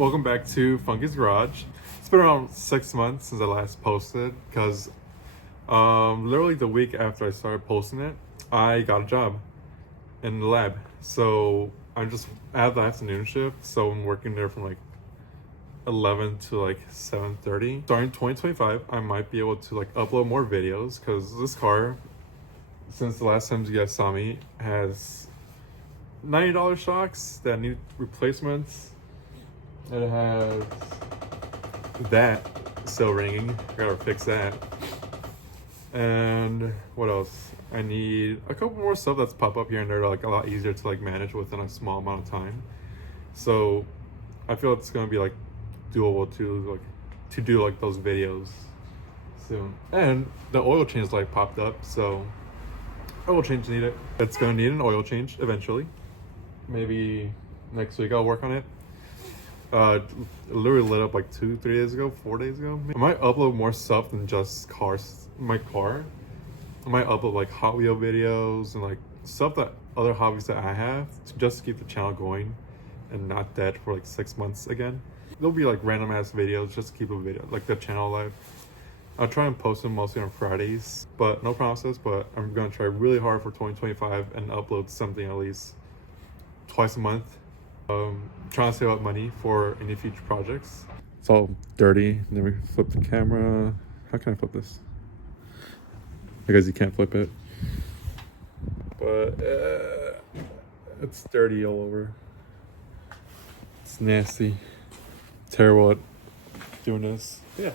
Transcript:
Welcome back to Funky's Garage. It's been around 6 months since I last posted because literally the week after I started posting it, I got a job in the lab. So I have the afternoon shift, so I'm working there from like 11 to like 7:30. Starting 2025, I might be able to like upload more videos because this car, since the last time you guys saw me, has $90 shocks that need replacements. It has that still ringing. Gotta fix that. And what else? I need a couple more stuff that's pop up here and there, like a lot easier to like manage within a small amount of time. So I feel it's gonna be like doable to do like those videos soon. And the oil change light popped up, so oil change needed. It's gonna need an oil change eventually. Maybe next week I'll work on it. It literally lit up like 4 days ago. I might upload more stuff than just my car. I might upload like Hot Wheel videos and like stuff that other hobbies that I have to just keep the channel going and not dead for like 6 months again. There'll be like random ass videos just to keep the channel alive. I'll try and post them mostly on Fridays, but no promises, but I'm gonna try really hard for 2025 and upload something at least twice a month. Trying to save up money for any future projects. It's all dirty. Then we flip the camera. How can I flip this? I guess you can't flip it. But it's dirty all over. It's nasty. Terrible at doing this. Yeah.